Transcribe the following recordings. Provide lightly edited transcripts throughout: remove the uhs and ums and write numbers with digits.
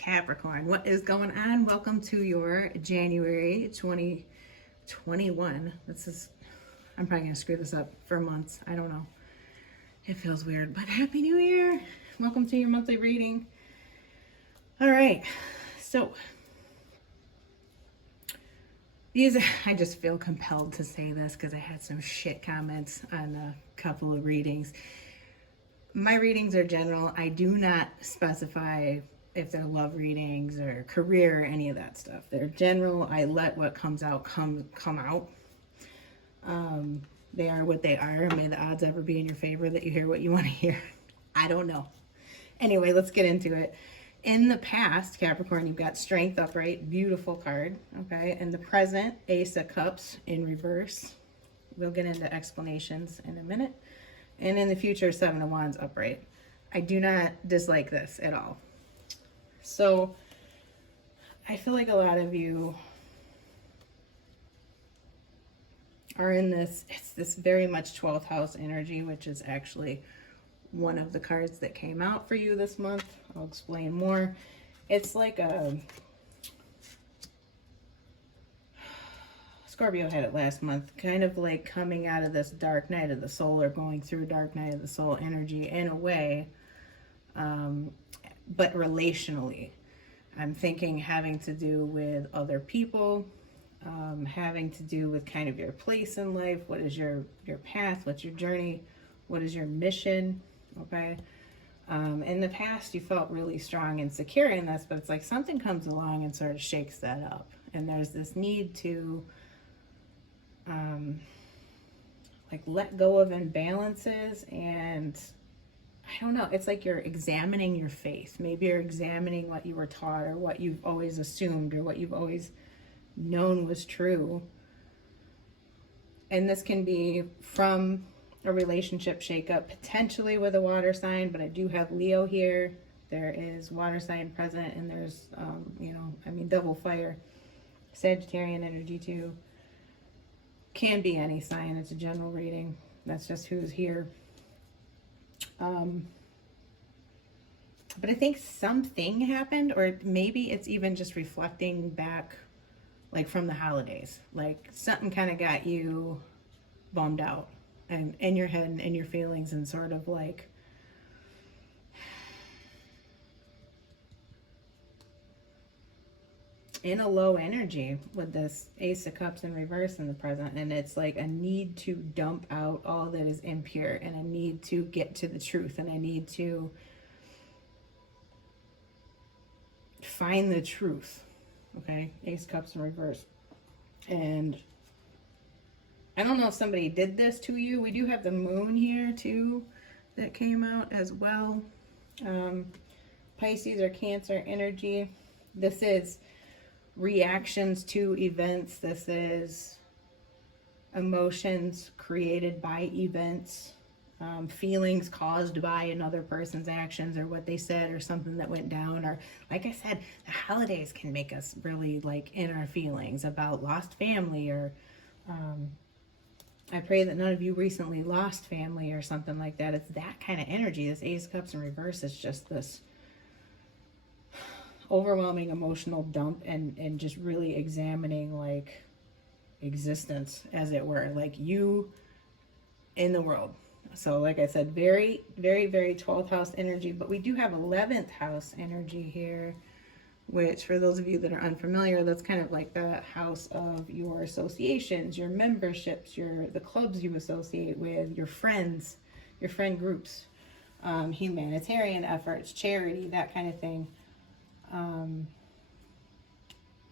Capricorn, what is going on? Welcome to your January 2021. I'm probably going to screw this up for months. I don't know. It feels weird, but Happy New Year. Welcome to your monthly reading. All right. So, I just feel compelled to say this because I had some shit comments on a couple of readings. My readings are general. I do not specify if they're love readings or career or any of that stuff. They're general. I let what comes out come out. They are what they are. May the odds ever be in your favor that you hear what you want to hear. I don't know. Anyway, let's get into it. In the past, Capricorn, you've got Strength upright, beautiful card, okay? In the present, Ace of Cups in reverse. We'll get into explanations in a minute. And in the future, Seven of Wands upright. I do not dislike this at all. So, I feel like a lot of you are in this, it's this very much 12th house energy, which is actually one of the cards that came out for you this month. I'll explain more. It's like a Scorpio had it last month, kind of like coming out of this dark night of the soul or going through dark night of the soul energy in a way, but relationally. I'm thinking having to do with other people, having to do with kind of your place in life. What is your path? What's your journey? What is your mission? Okay. In the past, you felt really strong and secure in this, but it's like something comes along and sort of shakes that up. And there's this need to like let go of imbalances, and I don't know, it's like you're examining your faith. Maybe you're examining what you were taught or what you've always assumed or what you've always known was true. And this can be from a relationship shakeup, potentially with a water sign, but I do have Leo here. There is water sign present, and there's, double fire, Sagittarian energy too. Can be any sign. It's a general reading. That's just who's here. But I think something happened, or maybe it's even just reflecting back, like from the holidays. Like something kind of got you bummed out and in your head and in your feelings, and sort of like in a low energy with this Ace of Cups in reverse in the present. And it's like a need to dump out all that is impure, and a need to get to the truth, and I need to find the truth. Okay, Ace of Cups in reverse. And I don't know if somebody did this to you. We do have the moon here too that came out as well. Pisces or Cancer energy. This is reactions to events. This is emotions created by events, feelings caused by another person's actions or what they said or something that went down. Or like I said, the holidays can make us really like in our feelings about lost family, or I pray that none of you recently lost family or something like that. It's that kind of energy. This Ace of Cups in reverse is just this overwhelming emotional dump, and just really examining like existence, as it were, like you in the world. So like I said, very, very, very 12th house energy, but we do have 11th house energy here, which for those of you that are unfamiliar, that's kind of like the house of your associations, your memberships, the clubs you associate with, your friends, your friend groups, humanitarian efforts, charity, that kind of thing.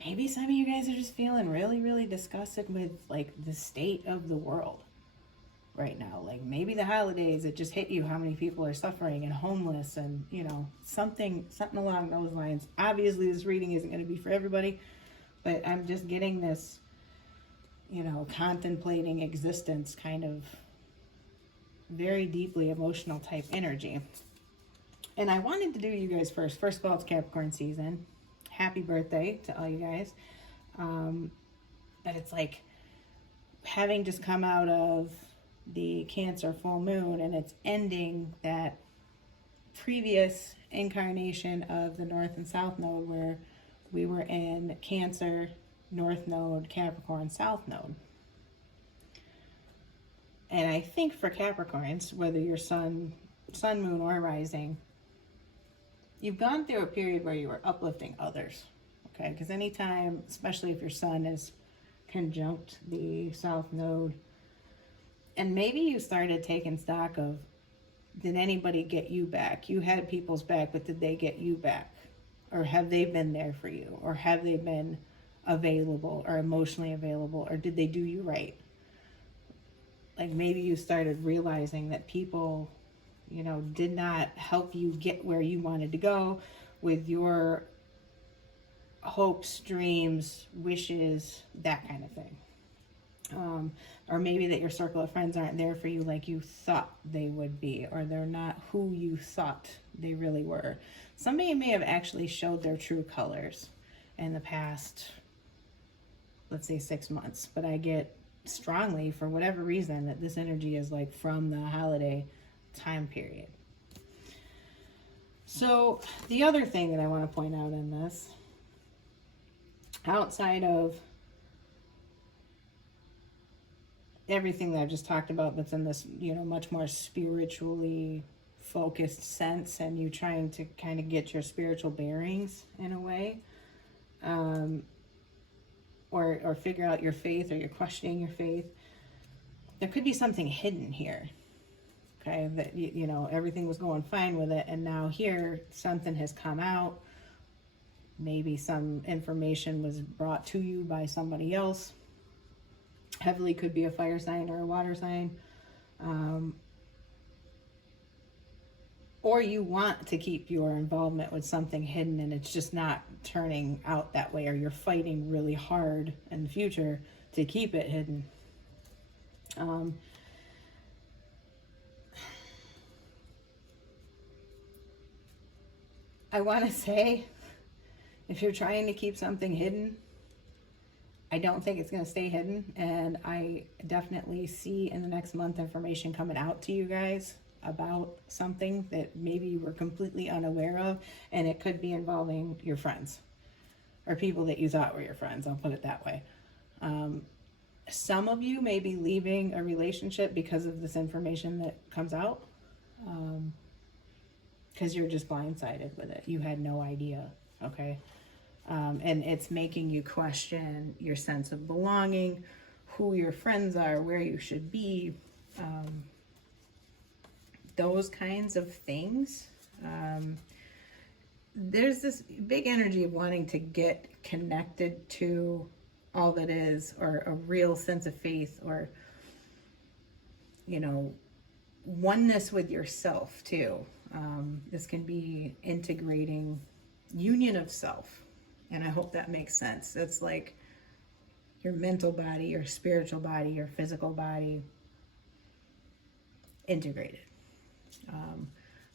Maybe some of you guys are just feeling really, really disgusted with like the state of the world right now. Like maybe the holidays, it just hit you how many people are suffering and homeless, and something along those lines. Obviously this reading isn't going to be for everybody, but I'm just getting this, contemplating existence, kind of very deeply emotional type energy. And I wanted to do you guys first. First of all, it's Capricorn season. Happy birthday to all you guys. But it's like having just come out of the Cancer full moon, and it's ending that previous incarnation of the North and South Node, where we were in Cancer, North Node, Capricorn, South Node. And I think for Capricorns, whether you're sun, moon, or rising, you've gone through a period where you were uplifting others. Okay, because anytime, especially if your sun is conjunct the South Node, and maybe you started taking stock of, did anybody get you back? You had people's back, but did they get you back? Or have they been there for you? Or have they been available or emotionally available? Or did they do you right? Like maybe you started realizing that people, you know, did not help you get where you wanted to go with your hopes, dreams, wishes, that kind of thing. Or maybe that your circle of friends aren't there for you like you thought they would be, or they're not who you thought they really were. Somebody may have actually showed their true colors in the past, let's say 6 months, but I get strongly, for whatever reason, that this energy is like from the holiday time period. So the other thing that I want to point out in this, outside of everything that I've just talked about, that's in this, you know, much more spiritually focused sense, and you trying to kind of get your spiritual bearings in a way, or figure out your faith, or you're questioning your faith, there could be something hidden here. Okay, that you know, everything was going fine with it, and now here something has come out. Maybe some information was brought to you by somebody else. Heavily could be a fire sign or a water sign. Or you want to keep your involvement with something hidden and it's just not turning out that way, or you're fighting really hard in the future to keep it hidden. I want to say, if you're trying to keep something hidden, I don't think it's going to stay hidden, and I definitely see in the next month information coming out to you guys about something that maybe you were completely unaware of, and it could be involving your friends or people that you thought were your friends. I'll put it that way. Some of you may be leaving a relationship because of this information that comes out, because you're just blindsided with it. You had no idea, okay? And it's making you question your sense of belonging, who your friends are, where you should be, those kinds of things. There's this big energy of wanting to get connected to all that is, or a real sense of faith, or, you know, oneness with yourself too. This can be integrating union of self. And I hope that makes sense. It's like your mental body, your spiritual body, your physical body integrated.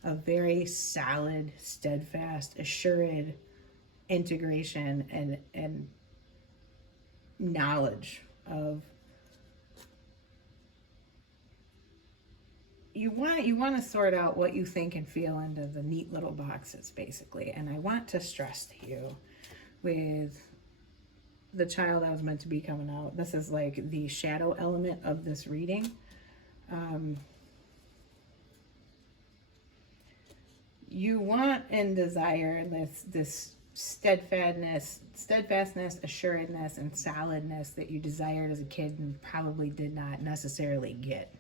A very solid, steadfast, assured integration and knowledge of, you want to sort out what you think and feel into the neat little boxes, basically. And I want to stress to you, with the child that was meant to be coming out, this is like the shadow element of this reading. You want and desire this steadfastness, assuredness, and solidness that you desired as a kid and probably did not necessarily get.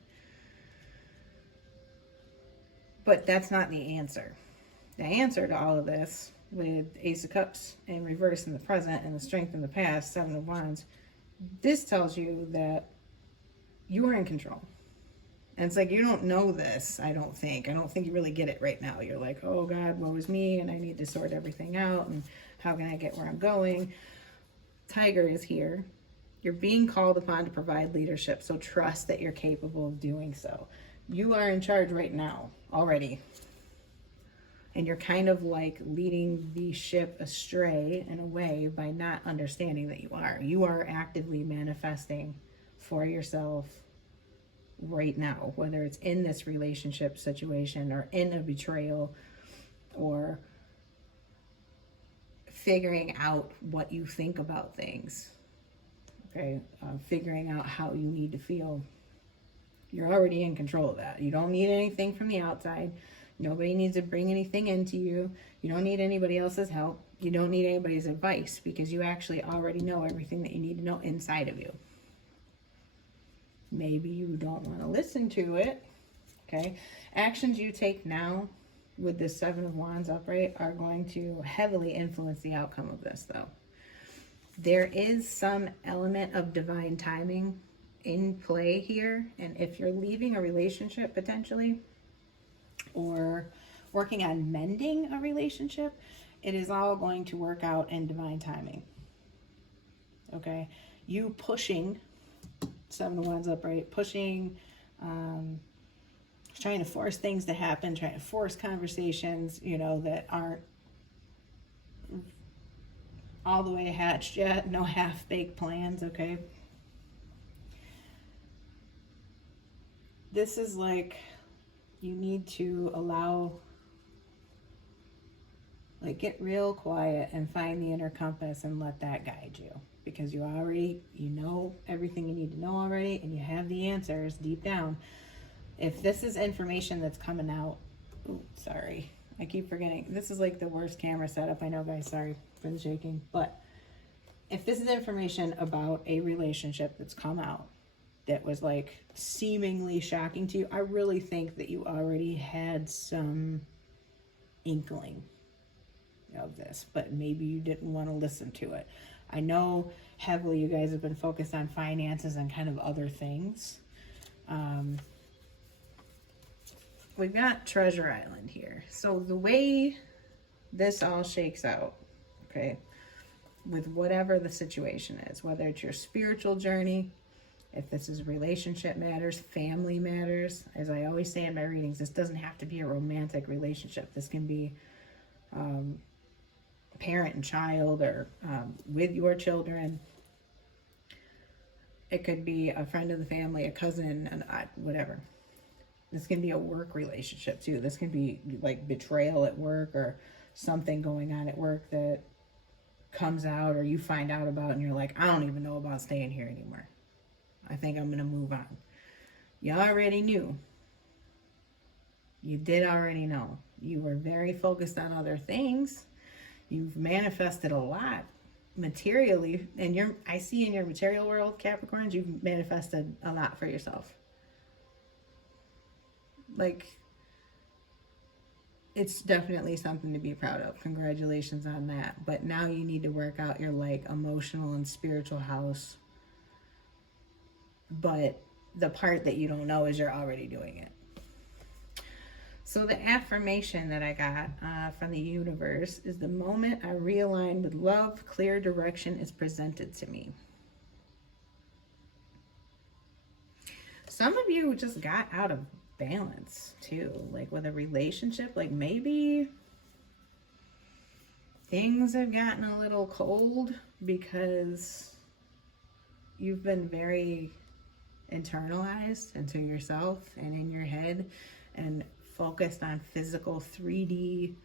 But that's not the answer. The answer to all of this, with Ace of Cups in reverse in the present and the Strength in the past, Seven of Wands, this tells you that you are in control. And it's like, you don't know this, I don't think you really get it right now. You're like, oh God, woe is me, and I need to sort everything out, and how can I get where I'm going? Tiger is here. You're being called upon to provide leadership, so trust that you're capable of doing so. You are in charge right now, already. And you're kind of like leading the ship astray in a way by not understanding that you are. You are actively manifesting for yourself right now, whether it's in this relationship situation or in a betrayal or figuring out what you think about things, okay? Figuring out how you need to feel. You're already in control of that. You don't need anything from the outside. Nobody needs to bring anything into you. You don't need anybody else's help. You don't need anybody's advice, because you actually already know everything that you need to know inside of you. Maybe you don't want to listen to it, okay? Actions you take now with the Seven of Wands upright are going to heavily influence the outcome of this, though. There is some element of divine timing in play here, and if you're leaving a relationship potentially, or working on mending a relationship, it is all going to work out in divine timing. Okay? You pushing, Seven of Wands upright, pushing, trying to force things to happen, trying to force conversations, you know, that aren't all the way hatched yet, no half-baked plans, okay? This is like, you need to allow, like, get real quiet and find the inner compass and let that guide you, because you know everything you need to know already, and you have the answers deep down. If this is information that's coming out, ooh, sorry, I keep forgetting. This is like the worst camera setup. I know, guys, sorry for the shaking. But if this is information about a relationship that's come out that was like seemingly shocking to you, I really think that you already had some inkling of this, but maybe you didn't want to listen to it. I know heavily you guys have been focused on finances and kind of other things. We've got Treasure Island here. So the way this all shakes out, okay, with whatever the situation is, whether it's your spiritual journey, if this is relationship matters, family matters, as I always say in my readings, this doesn't have to be a romantic relationship. This can be parent and child, or with your children. It could be a friend of the family, a cousin, and whatever. This can be a work relationship too. This can be like betrayal at work, or something going on at work that comes out, or you find out about, and you're like, I don't even know about staying here anymore. I think I'm going to move on. You already knew. You did already know. You were very focused on other things. You've manifested a lot materially, and I see in your material world, Capricorns, you've manifested a lot for yourself. Like, it's definitely something to be proud of. Congratulations on that. But now you need to work out your like emotional and spiritual house. But the part that you don't know is you're already doing it. So the affirmation that I got from the universe is, the moment I realign with love, clear direction is presented to me. Some of you just got out of balance too, like with a relationship. Like maybe things have gotten a little cold because you've been very internalized into yourself and in your head, and focused on physical 3D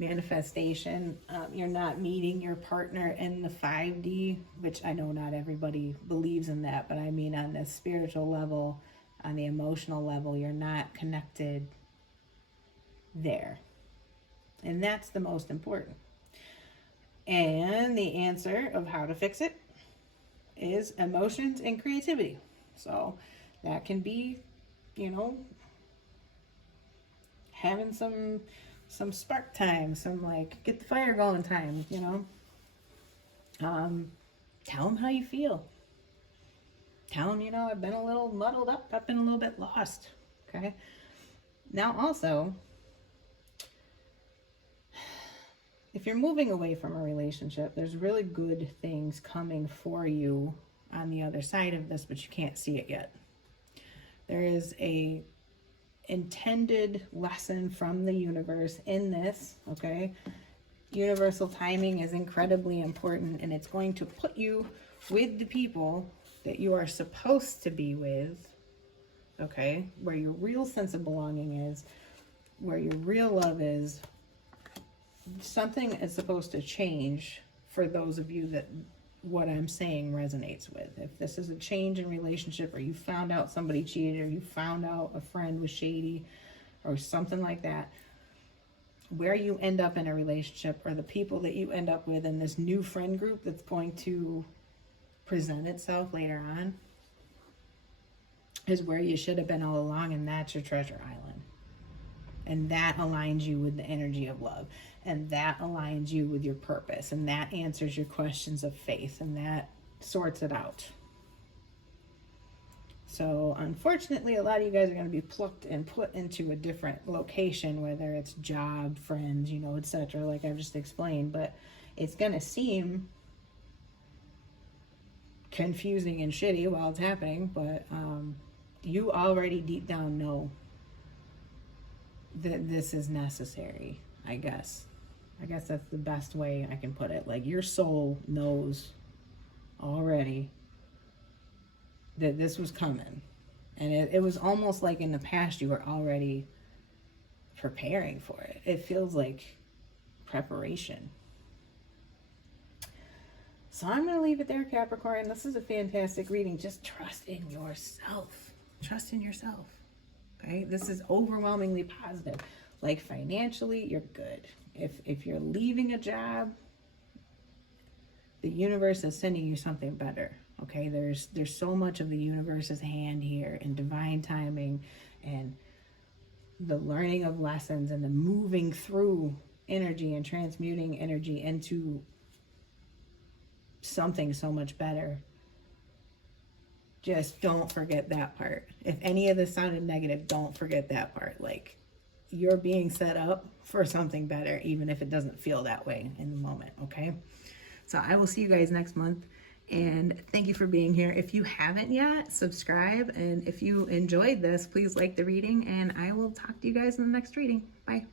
manifestation. You're not meeting your partner in the 5D, which I know not everybody believes in that, but I mean on the spiritual level, on the emotional level, you're not connected there. And that's the most important. And the answer of how to fix it is emotions and creativity. So that can be, you know, having some spark time, some like get the fire going time, you know. Tell them how you feel. Tell them, you know, I've been a little muddled up. I've been a little bit lost. Okay. Now also, if you're moving away from a relationship, there's really good things coming for you on the other side of this, but you can't see it yet. There is a intended lesson from the universe in this, okay? Universal timing is incredibly important, and it's going to put you with the people that you are supposed to be with, okay? Where your real sense of belonging is, where your real love is, something is supposed to change for those of you that what I'm saying resonates with. If this is a change in relationship, or you found out somebody cheated, or you found out a friend was shady, or something like that, where you end up in a relationship, or the people that you end up with in this new friend group that's going to present itself later on, is where you should have been all along, and that's your treasure island. And that aligns you with the energy of love, and that aligns you with your purpose, and that answers your questions of faith, and that sorts it out. So unfortunately, a lot of you guys are going to be plucked and put into a different location, whether it's job, friends, you know, etc., like I've just explained. But it's going to seem confusing and shitty while it's happening, but you already deep down know that this is necessary. I guess that's the best way I can put it. Like, your soul knows already that this was coming, and it was almost like in the past you were already preparing for it. It feels like preparation. So I'm going to leave it there, Capricorn. This is a fantastic reading. Just trust in yourself. Trust in yourself. Okay, this is overwhelmingly positive. Like, financially, you're good. If you're leaving a job, the universe is sending you something better. Okay, there's so much of the universe's hand here, and divine timing, and the learning of lessons, and the moving through energy and transmuting energy into something so much better. Just don't forget that part. If any of this sounded negative, don't forget that part. Like, you're being set up for something better, even if it doesn't feel that way in the moment, okay? So I will see you guys next month, and thank you for being here. If you haven't yet, subscribe, and if you enjoyed this, please like the reading, and I will talk to you guys in the next reading. Bye.